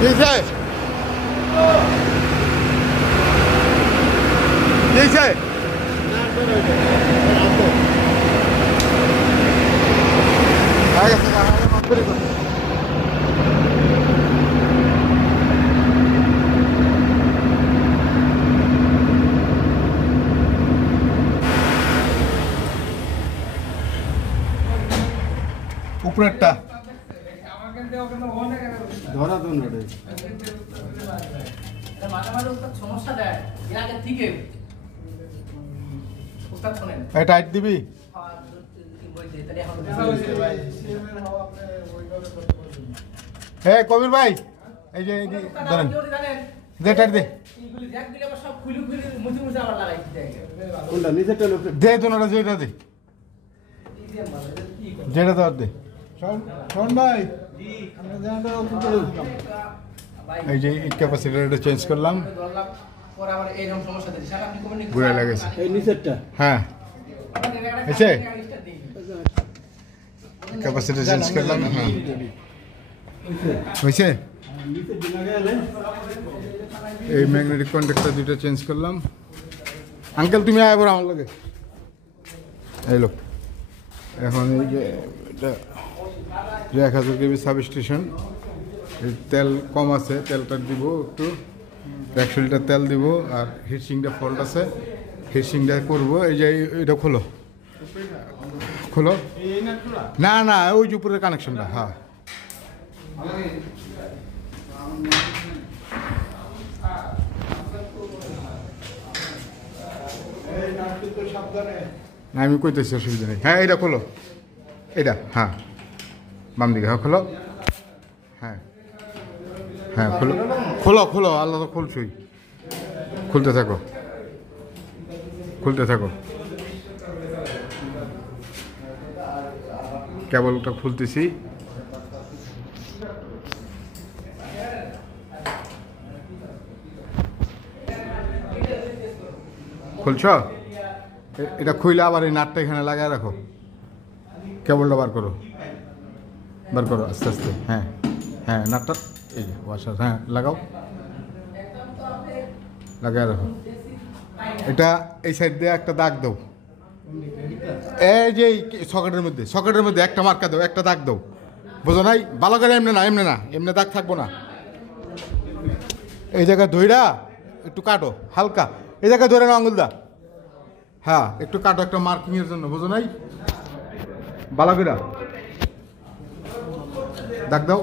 দিছে দিছে উপরেরটা ধরা তো নড়ে সমস্যা দেয় এর আগে থেকে উস্তাদ শুনেন এই টাইট দিবি হ্যাঁ কবির ভাই এই যে ধরেন দে টাইট দে কোনটা নিচেরটা লোকে দে তোরা যেটা দে যেটা তো দে শোন ভাই আমরা জানাটা এই যে ক্যাপাসিটারটা চেঞ্জ করলাম পরে আবার এইরকম সমস্যা দিচ্ছে স্যার আপনি কমেন্ট ঘুরে লাগেছে এই নিচেরটা হ্যাঁ এসে ক্যাপাসিটি চেঞ্জ করলাম হ্যাঁ হয়েছে নিচে দিনা গেলে এই ম্যাগনেটিক কন্ট্যাক্টর দুটো চেঞ্জ করলাম আঙ্কেল তুমি আয় বড় আমার লাগে এই লোক এখন এই যে এটা 1000 কেবি সাব স্টেশন তেল কম আছে তেলটা দিব একটু 100 লিটার তেল দিব আর হিটসিংটা ফল্ট আছে হিটসিংটা করবো এই যে এটা খোলো খোলো না না ওই যে উপরের কানেকশনটা হ্যাঁ না আমি কইতেছি অসুবিধা নেই হ্যাঁ এটা খোলো এটা হ্যাঁ বাম দিকে হ্যাঁ খোলো হ্যাঁ হ্যাঁ খোলো খোলো খোলো আল্লাহ তো খুলছই খুলতে থাকো খুলতে থাকো কেবলটা খুলতেছি খুলছ এটা খুইলে আবার এই নাটটা এখানে লাগায় রাখো কেবলটা বার করো আস্তে আস্তে হ্যাঁ হ্যাঁ নাটটা এই যে ওয়াশার হ্যাঁ লাগাও লাগায় রাখো এটা এই সাইড দিয়ে একটা দাগ দাও এই যে সকেটের মধ্যে একটা মার্কা দাও একটা দাগ দাও বোঝো নাই ভালো করে এমনি না এমনি দাগ থাকবো না এই জায়গায় ধইরা একটু কাটো হালকা এই জায়গায় ধরে না আঙুল দা হ্যাঁ একটু কাটো একটা মার্কিং এর জন্য বোঝো নাই ভালো করে দাগ দাও